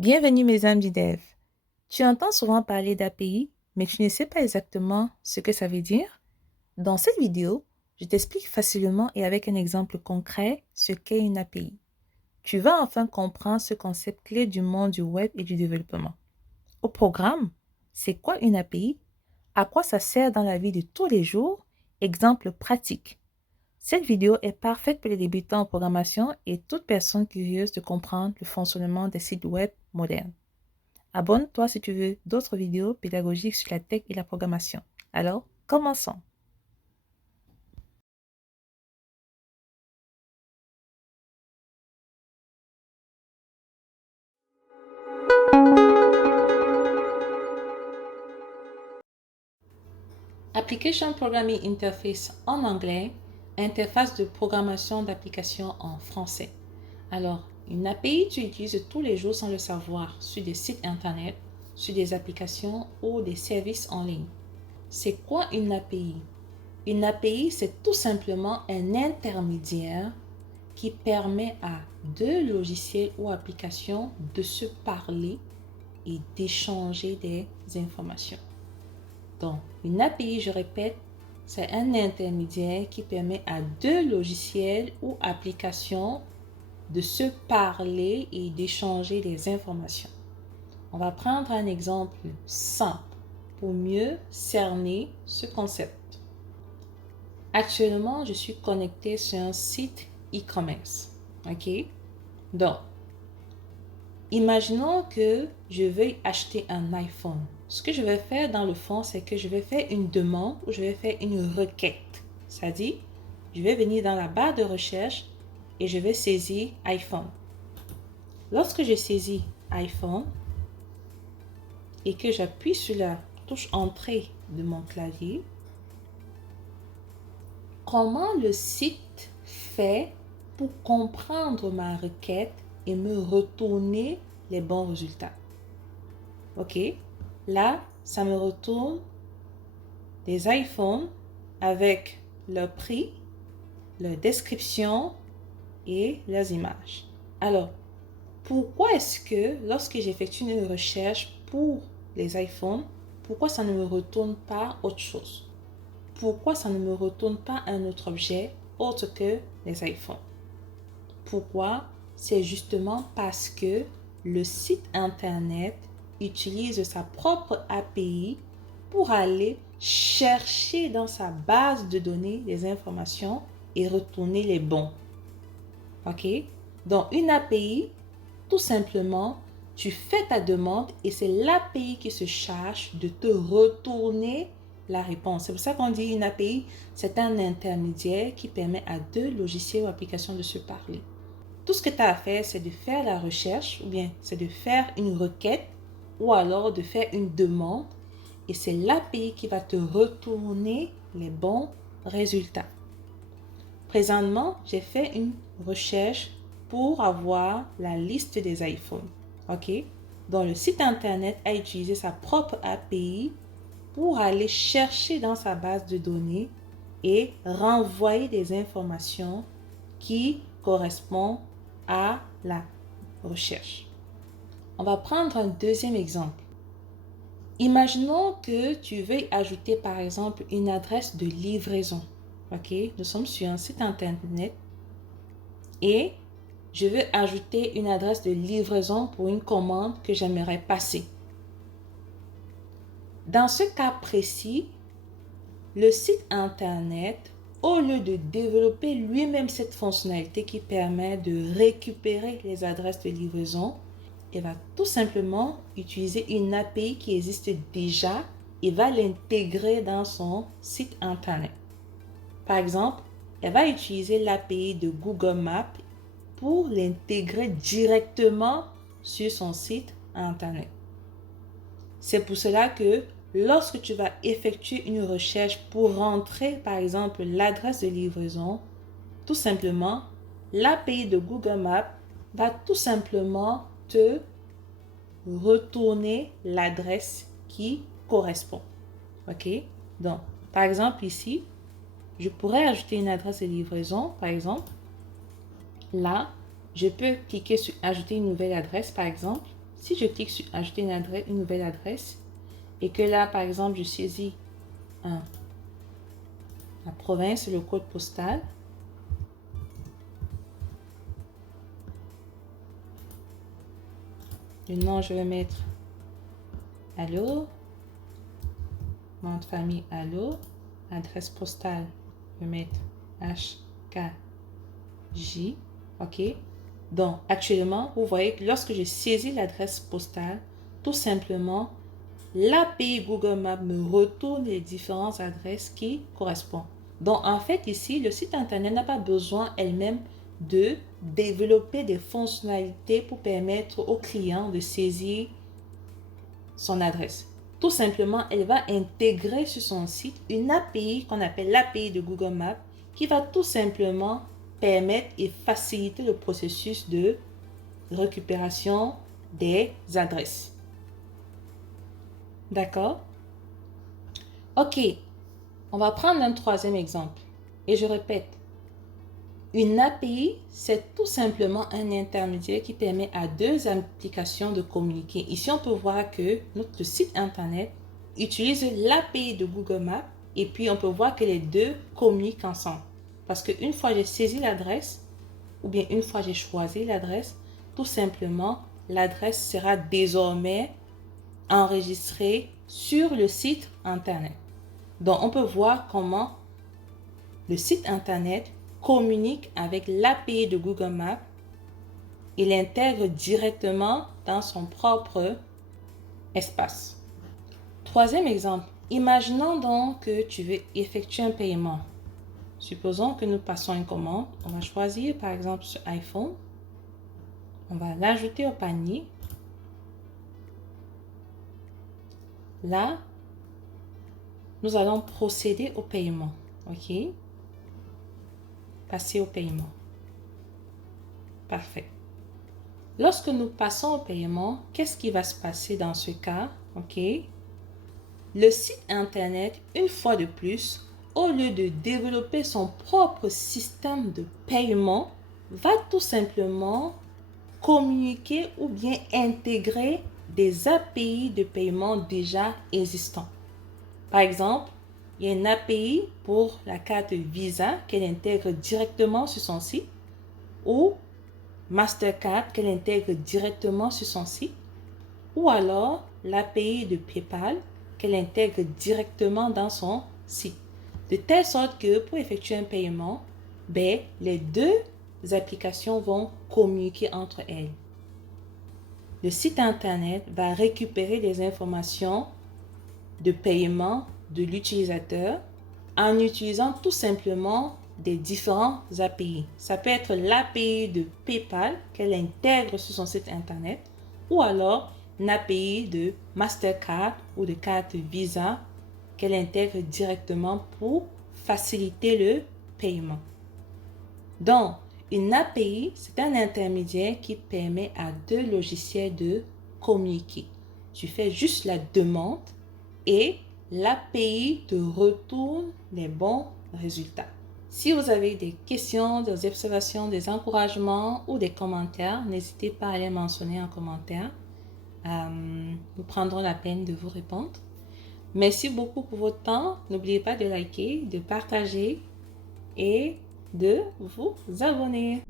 Bienvenue mes amis dev. Tu entends souvent parler d'API, mais tu ne sais pas exactement ce que ça veut dire? Dans cette vidéo, je t'explique facilement et avec un exemple concret ce qu'est une API. Tu vas enfin comprendre ce concept clé du monde du web et du développement. Au programme, c'est quoi une API? À quoi ça sert dans la vie de tous les jours? Exemple pratique. Cette vidéo est parfaite pour les débutants en programmation et toute personne curieuse de comprendre le fonctionnement des sites web modernes. Abonne-toi si tu veux d'autres vidéos pédagogiques sur la tech et la programmation. Alors, commençons. Application Programming Interface en anglais, interface de programmation d'application en français. Alors, une API, tu utilises tous les jours sans le savoir sur des sites internet, sur des applications ou des services en ligne. C'est quoi une API? Une API, c'est tout simplement un intermédiaire qui permet à deux logiciels ou applications de se parler et d'échanger des informations. Donc, une API, je répète, c'est un intermédiaire qui permet à deux logiciels ou applications de se parler et d'échanger des informations. On va prendre un exemple simple pour mieux cerner ce concept. Actuellement, je suis connectée sur un site e-commerce. OK? Donc, imaginons que je veuille acheter un iPhone. Ce que je vais faire dans le fond, c'est que je vais faire une demande ou je vais faire une requête. C'est-à-dire, je vais venir dans la barre de recherche et je vais saisir iPhone. Lorsque je saisis iPhone et que j'appuie sur la touche Entrée de mon clavier, comment le site fait pour comprendre ma requête et me retourner les bons résultats? OK? Là, ça me retourne des iPhones avec leur prix, leur description et leurs images. Alors, pourquoi est-ce que lorsque j'effectue une recherche pour les iPhones, pourquoi ça ne me retourne pas autre chose? Pourquoi ça ne me retourne pas un autre objet autre que les iPhones? Pourquoi? C'est justement parce que le site internet utilise sa propre API pour aller chercher dans sa base de données les informations et retourner les bons. OK? Donc, une API, tout simplement, tu fais ta demande et c'est l'API qui se charge de te retourner la réponse. C'est pour ça qu'on dit une API, c'est un intermédiaire qui permet à deux logiciels ou applications de se parler. Tout ce que tu as à faire, c'est de faire la recherche ou bien c'est de faire une requête ou alors de faire une demande et c'est l'API qui va te retourner les bons résultats. Présentement, j'ai fait une recherche pour avoir la liste des iPhones. OK? Donc, le site internet a utilisé sa propre API pour aller chercher dans sa base de données et renvoyer des informations qui correspondent à la recherche. On va prendre un deuxième exemple. Imaginons que tu veuilles ajouter par exemple une adresse de livraison. OK? Nous sommes sur un site internet et je veux ajouter une adresse de livraison pour une commande que j'aimerais passer. Dans ce cas précis, le site internet, au lieu de développer lui-même cette fonctionnalité qui permet de récupérer les adresses de livraison, il va tout simplement utiliser une API qui existe déjà et va l'intégrer dans son site internet. Par exemple, elle va utiliser l'API de Google Maps pour l'intégrer directement sur son site internet. C'est pour cela que lorsque tu vas effectuer une recherche pour rentrer par exemple l'adresse de livraison, tout simplement, l'API de Google Maps va tout simplement te retourner l'adresse qui correspond. OK? Donc, par exemple ici, je pourrais ajouter une adresse de livraison, par exemple. Là, je peux cliquer sur ajouter une nouvelle adresse, par exemple. si je clique sur ajouter une nouvelle adresse et que là, par exemple, je saisis la province, le code postal, le nom, je vais mettre Allo, nom de famille Allo, adresse postale, je vais mettre HKJ, ok. Donc, actuellement, vous voyez que lorsque je saisis l'adresse postale, tout simplement, l'API Google Maps me retourne les différentes adresses qui correspondent. Donc, en fait, ici, le site internet n'a pas besoin elle-même de développer des fonctionnalités pour permettre au client de saisir son adresse. Tout simplement, elle va intégrer sur son site une API qu'on appelle l'API de Google Maps qui va tout simplement permettre et faciliter le processus de récupération des adresses. D'accord? Ok, on va prendre un troisième exemple. Et je répète, une API, c'est tout simplement un intermédiaire qui permet à deux applications de communiquer. Ici, on peut voir que notre site internet utilise l'API de Google Maps et puis on peut voir que les deux communiquent ensemble. Parce qu'une fois j'ai saisi l'adresse, ou bien une fois j'ai choisi l'adresse, tout simplement, l'adresse sera désormais enregistrée sur le site internet. Donc, on peut voir comment le site internet communique avec l'API de Google Maps. Il l'intègre directement dans son propre espace. Troisième exemple, imaginons donc que tu veux effectuer un paiement. Supposons que nous passons une commande. On va choisir par exemple ce iPhone. On va l'ajouter au panier. Là, nous allons procéder au paiement. OK? Passer au paiement. Parfait. Lorsque nous passons au paiement, qu'est-ce qui va se passer dans ce cas? OK? Le site internet, une fois de plus, au lieu de développer son propre système de paiement, va tout simplement communiquer ou bien intégrer des API de paiement déjà existants. Par exemple, il y a une API pour la carte Visa qu'elle intègre directement sur son site ou Mastercard qu'elle intègre directement sur son site ou alors l'API de PayPal qu'elle intègre directement dans son site. De telle sorte que pour effectuer un paiement, les deux applications vont communiquer entre elles. Le site internet va récupérer des informations de paiement de l'utilisateur en utilisant tout simplement des différents API. Ça peut être l'API de PayPal qu'elle intègre sur son site internet ou alors une API de Mastercard ou de carte Visa qu'elle intègre directement pour faciliter le paiement. Donc, une API, c'est un intermédiaire qui permet à deux logiciels de communiquer. Tu fais juste la demande et l'API te retourne les bons résultats. Si vous avez des questions, des observations, des encouragements ou des commentaires, n'hésitez pas à les mentionner en commentaire. Nous prendrons la peine de vous répondre. Merci beaucoup pour votre temps. N'oubliez pas de liker, de partager et de vous abonner.